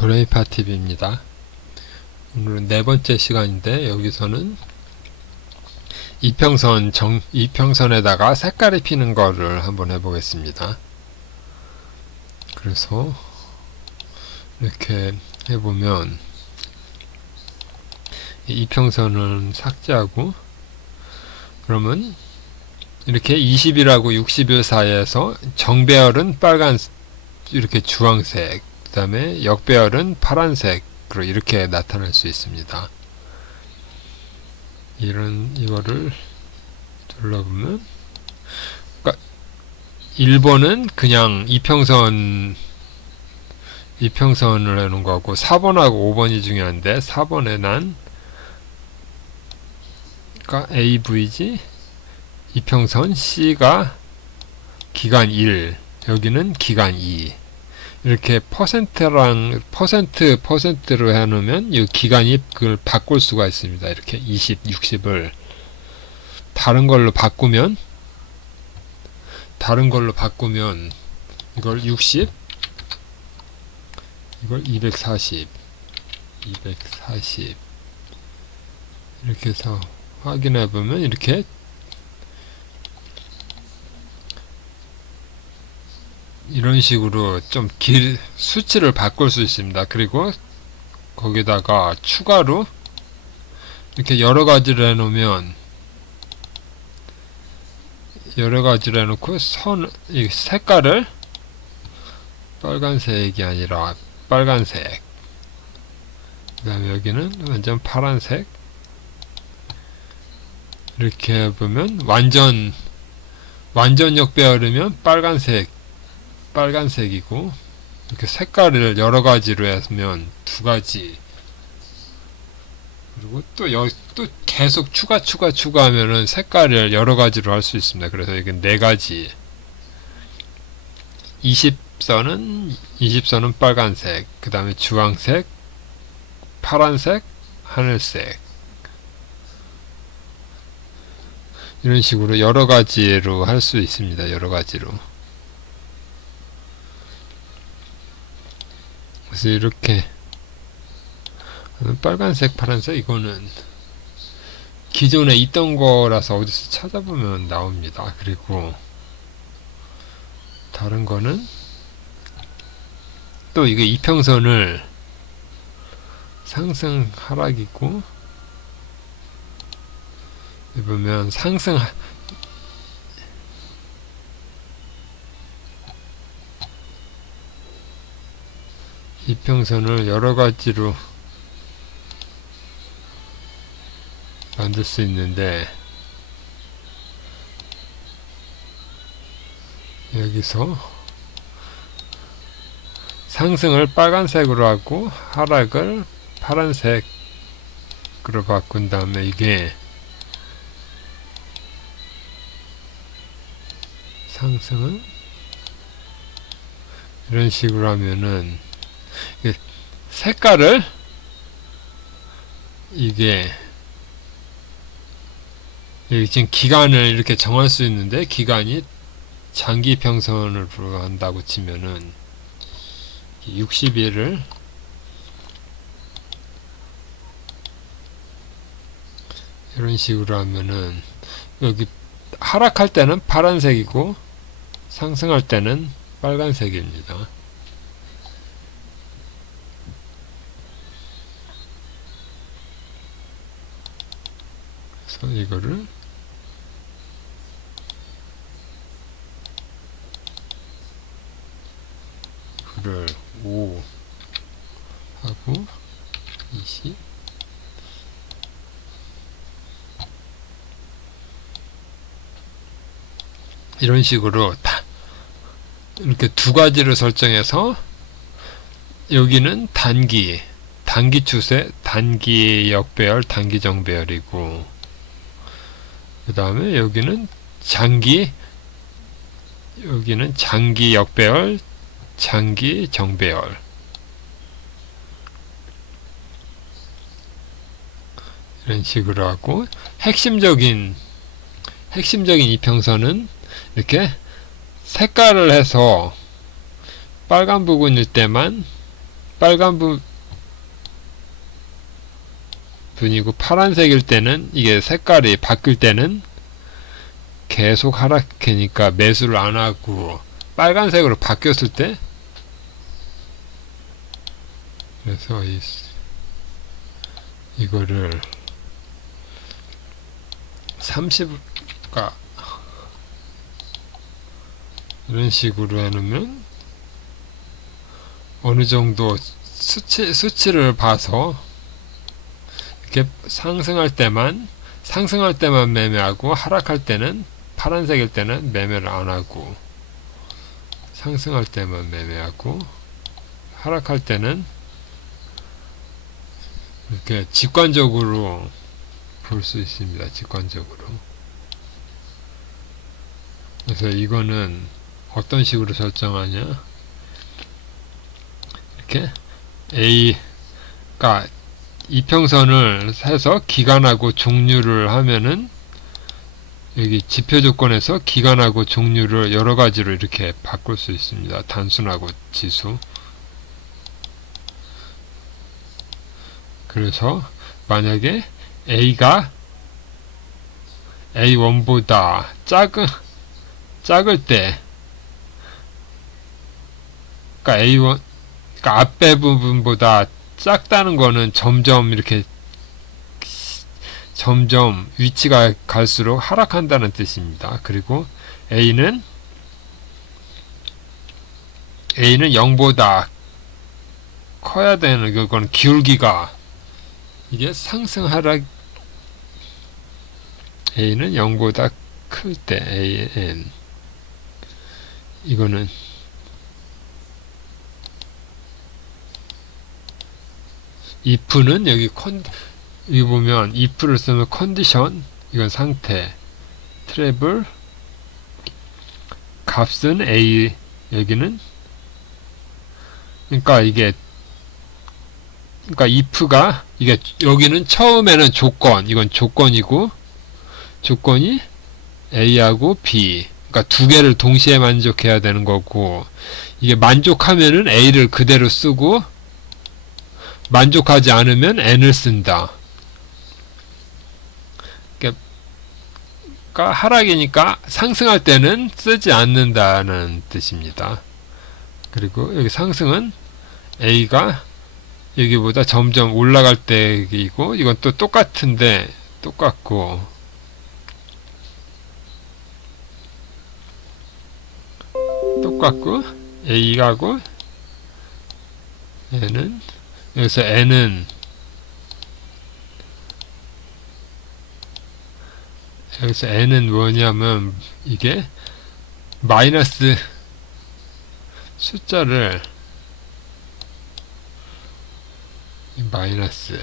도레미파 TV입니다. 오늘은 네 번째 시간인데 여기서는 이평선 정 이평선에다가 색깔이 피는 거를 한번 해보겠습니다. 그래서 이렇게 해보면 이 이평선은 삭제하고 그러면 이렇게 20일하고 60일 사이에서 정배열은 빨간 이렇게 주황색 그 다음에 역배열은 파란색으로 이렇게 나타날 수 있습니다. 이런 이거를 둘러보면 그러니까 1번은 그냥 이평선 이평선을 해놓은 거고 4번하고 5번이 중요한데 4번에 난 그러니까 AVG 이평선 C가 기간 1 여기는 기간 2 이렇게 퍼센트랑 퍼센트 퍼센트로 해놓으면 이 기간이 그걸 바꿀 수가 있습니다. 이렇게 20, 60을 다른 걸로 바꾸면 다른 걸로 바꾸면 이걸 60 이걸 240 240 이렇게 해서 확인해 보면 이렇게 이런 식으로 좀 길 수치를 바꿀 수 있습니다. 그리고 거기다가 추가로 이렇게 여러 가지를 해놓으면 여러 가지를 해놓고 선, 이 색깔을 빨간색이 아니라 빨간색. 그 다음에 여기는 완전 파란색. 이렇게 보면 완전 완전 역배열이면 빨간색 빨간색이고 이렇게 색깔을 여러 가지로 하면 두 가지 그리고 또, 여, 또 계속 추가 추가 추가하면은 색깔을 여러 가지로 할 수 있습니다. 그래서 이게 네 가지 20선은 20선은 빨간색 그 다음에 주황색 파란색 하늘색 이런 식으로 여러 가지로 할 수 있습니다. 여러 가지로 그래서 이렇게 빨간색, 파란색 이거는 기존에 있던 거라서 어디서 찾아보면 나옵니다. 그리고 다른 거는 또 이게 이평선을 상승 하락이고 보면 상승 이평선을 여러 가지로 만들 수 있는데 여기서 상승을 빨간색으로 하고 하락을 파란색으로 바꾼 다음에 이게 상승은 이런 식으로 하면은 색깔을 이게 여기 지금 기간을 이렇게 정할 수 있는데 기간이 장기 평선을 불어한다고 치면은 60일을 이런 식으로 하면은 여기 하락할 때는 파란색이고 상승할 때는 빨간색입니다. 그래서 이거를 그를 5 하고 20 이런 식으로 다 이렇게 두 가지를 설정해서 여기는 단기 단기 추세 단기 역배열 단기 정배열이고 그 다음에 여기는 장기 여기는 장기 역배열 장기 정배열. 이런 식으로 하고 핵심적인 핵심적인 이평선은 이렇게 색깔을 해서 빨간 부분일 때만 빨간 부 분이고 파란색일 때는 이게 색깔이 바뀔 때는 계속 하락하니까 매수를 안 하고 빨간색으로 바뀌었을 때? 그래서 이 이거를 30가 이런 식으로 해놓으면 어느 정도 수치, 수치를 봐서 상승할 때만 상승할 때만 매매하고 하락할 때는 파란색일 때는 매매를 안 하고 상승할 때만 매매하고 하락할 때는 이렇게 직관적으로 볼 수 있습니다. 직관적으로. 그래서 이거는 어떤 식으로 설정하냐? 이렇게 A가 이평선을 해서 기간하고 종류를 하면은 여기 지표 조건에서 기간하고 종류를 여러 가지로 이렇게 바꿀 수 있습니다. 단순하고 지수. 그래서 만약에 A가 A1보다 작은 작을 때 그러니까 A1 그러니까 앞에 부분보다 작다는 거는 점점 이렇게 점점 위치가 갈수록 하락한다는 뜻입니다. 그리고 A는 A는 0보다 커야 되는 그건 기울기가 이게 상승 하락 A는 0보다 클 때 AN 이거는 if는 여기 컨 여기 보면 if를 쓰면 컨디션 이건 상태. 트래블 값은 a 여기는? 그러니까 이게 그러니까 if가 이게 여기는 처음에는 조건 이건 조건이고 조건이 a하고 b. 그러니까 두 개를 동시에 만족해야 되는 거고 이게 만족하면은 a를 그대로 쓰고 만족하지 않으면 n을 쓴다. 그러니까 하락이니까 상승할 때는 쓰지 않는다는 뜻입니다. 그리고 여기 상승은 a가 여기보다 점점 올라갈 때이고 이건 또 똑같은데 똑같고 똑같고 a가고 얘는 여기서 n은 여기서 n은 뭐냐면 이게 마이너스 숫자를 마이너스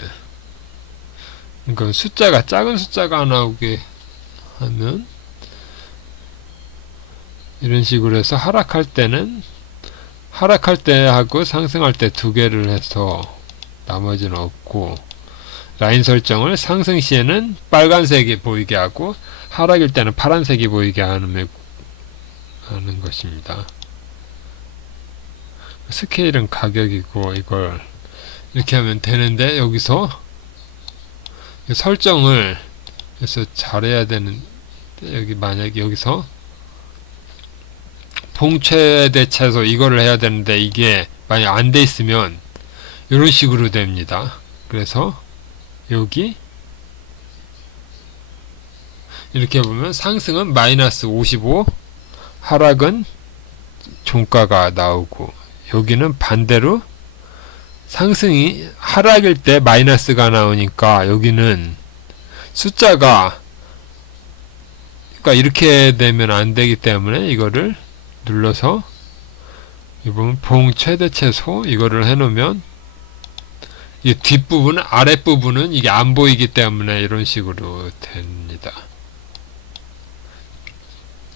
그러니까 숫자가 작은 숫자가 나오게 하면 이런 식으로 해서 하락할 때는 하락할 때 하고 상승할 때 두 개를 해서 나머지는 없고 라인 설정을 상승 시에는 빨간색이 보이게 하고 하락일 때는 파란색이 보이게 하는, 하는 것입니다. 스케일은 가격이고 이걸 이렇게 하면 되는데 여기서 설정을 그래서 잘해야 되는 여기 만약 여기서 봉최대 채소 이거를 해야 되는데 이게 만약 안 돼 있으면 이런 식으로 됩니다. 그래서 여기 이렇게 보면 상승은 마이너스 55 하락은 종가가 나오고 여기는 반대로 상승이 하락일 때 마이너스가 나오니까 여기는 숫자가 그러니까 이렇게 되면 안 되기 때문에 이거를 눌러서 이 부분 봉 최대 최소 이거를 해 놓으면 이 뒷부분 아랫부분은 이게 안 보이기 때문에 이런 식으로 됩니다.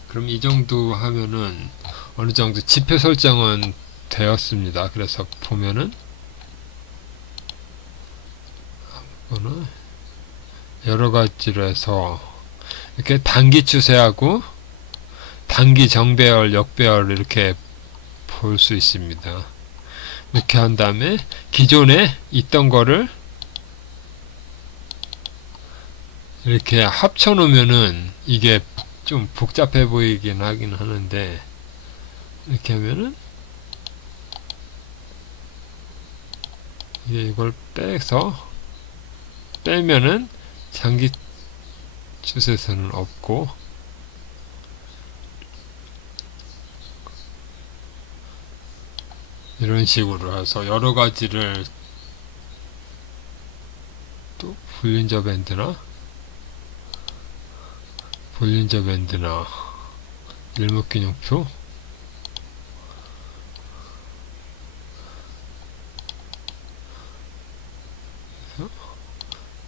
그럼 이 정도 하면은 어느 정도 지표 설정은 되었습니다. 그래서 보면은 여러 가지로 해서 이렇게 단기 추세하고 단기 정배열, 역배열 이렇게 볼 수 있습니다. 이렇게 한 다음에 기존에 있던 거를 이렇게 합쳐 놓으면은 이게 좀 복잡해 보이긴 하긴 하는데 이렇게 하면은 이게 이걸 빼서 빼면은 장기 추세선은 없고 이런 식으로 해서 여러 가지를 또 볼린저 밴드나? 볼린저 밴드나? 일목균형표?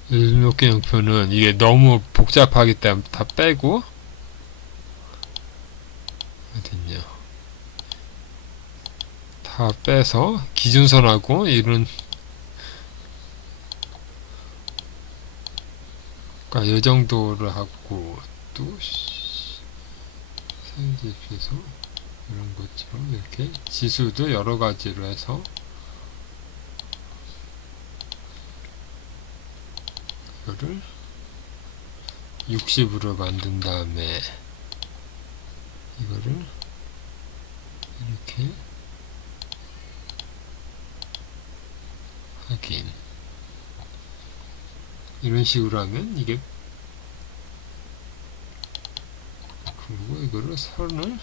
일목균형표는 이게 너무 복잡하기 때문에 다 빼고 어딨냐 다 빼서 기준선하고 이런 그러니까 이 정도를 하고 또 사이즈에 비해서 이런 것처럼 이렇게 지수도 여러 가지로 해서 이거를 60으로 만든 다음에 이거를 이렇게 확인 이런 식으로 하면 이게 그리고 이거를 선을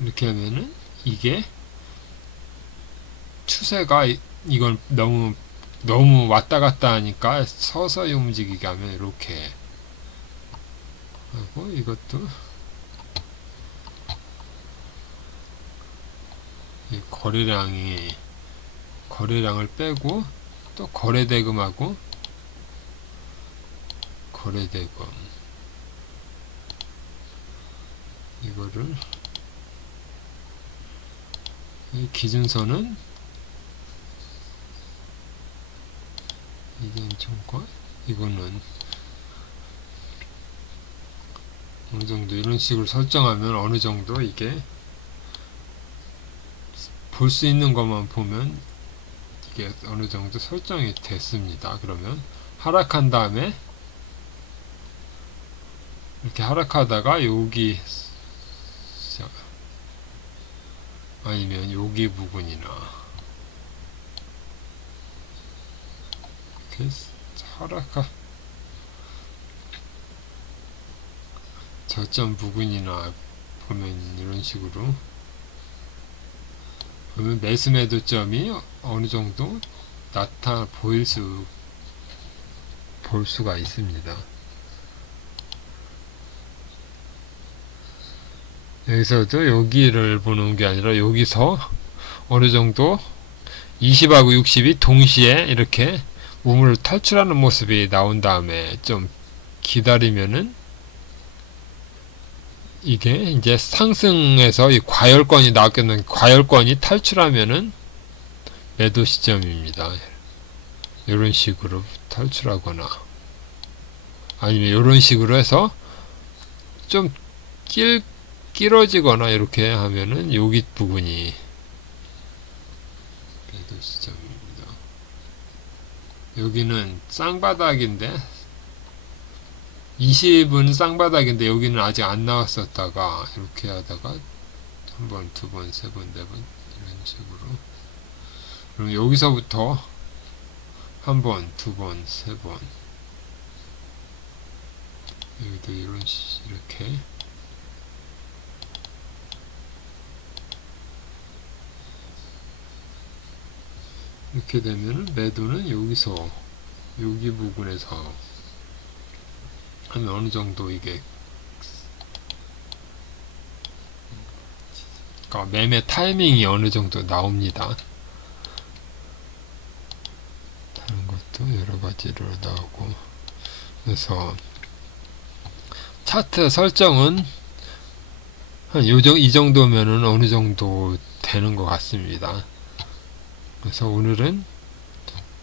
이렇게 하면은 이게 추세가 이- 이건 너무 너무 왔다 갔다 하니까 서서히 움직이게 하면 이렇게 하고 이것도 이 거래량이 거래량을 빼고 또 거래대금하고 거래대금. 이거를 이 기준선은 이게 총과 이거는 어느 정도 이런 식으로 설정하면 어느 정도 이게 볼 수 있는 것만 보면 이게 어느 정도 설정이 됐습니다. 그러면 하락한 다음에 이렇게 하락하다가 여기 자, 아니면 여기 부분이나 이렇게 하락하 저점 부근이나 보면 이런 식으로 그러면 매수 매도점이 어느 정도 나타 보일 수 볼 수가 있습니다. 여기서도 여기를 보는 게 아니라 여기서 어느 정도 20하고 60이 동시에 이렇게 우물을 탈출하는 모습이 나온 다음에 좀 기다리면은 이게 이제 상승에서 이 과열권이 나왔겠는 과열권이 탈출하면은 매도 시점입니다. 이런 식으로 탈출하거나 아니면 이런 식으로 해서 좀 낄, 끼러지거나 이렇게 하면은 여기 부분이 매도 시점입니다. 여기는 쌍바닥인데 20은 쌍바닥인데 여기는 아직 안 나왔었다가 이렇게 하다가 한 번, 두 번, 세 번, 네 번 이런 식으로. 그럼 여기서부터 한 번, 두 번, 세 번. 여기도 이런 식 이렇게. 이렇게 되면 매도는 여기서 여기 부분에서 하면 어느 정도 이게 그러니까 매매 타이밍이 어느 정도 나옵니다. 다른 것도 여러 가지로 나오고 그래서 차트 설정은 한 요정 이 정도면은 어느 정도 되는 것 같습니다. 그래서 오늘은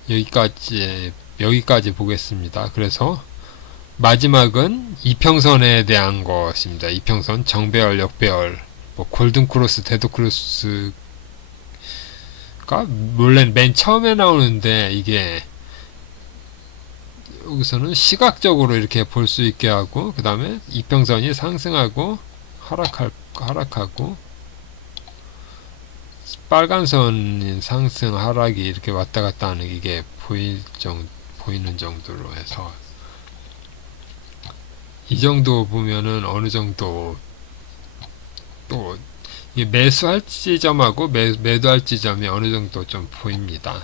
여기까지 여기까지 보겠습니다. 그래서 마지막은 이평선에 대한 것입니다. 이평선, 정배열, 역배열, 뭐 골든 크로스, 데드 크로스가 원래 맨 처음에 나오는데 이게 여기서는 시각적으로 이렇게 볼 수 있게 하고 그 다음에 이평선이 상승하고 하락할 하락하고 빨간 선인 상승 하락이 이렇게 왔다 갔다 하는 이게 보일 정 보이는 정도로 해서 이 정도 보면은 어느 정도 또 매수할 지점하고 매, 매도할 지점이 어느 정도 좀 보입니다.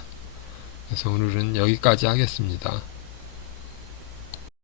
그래서 오늘은 여기까지 하겠습니다.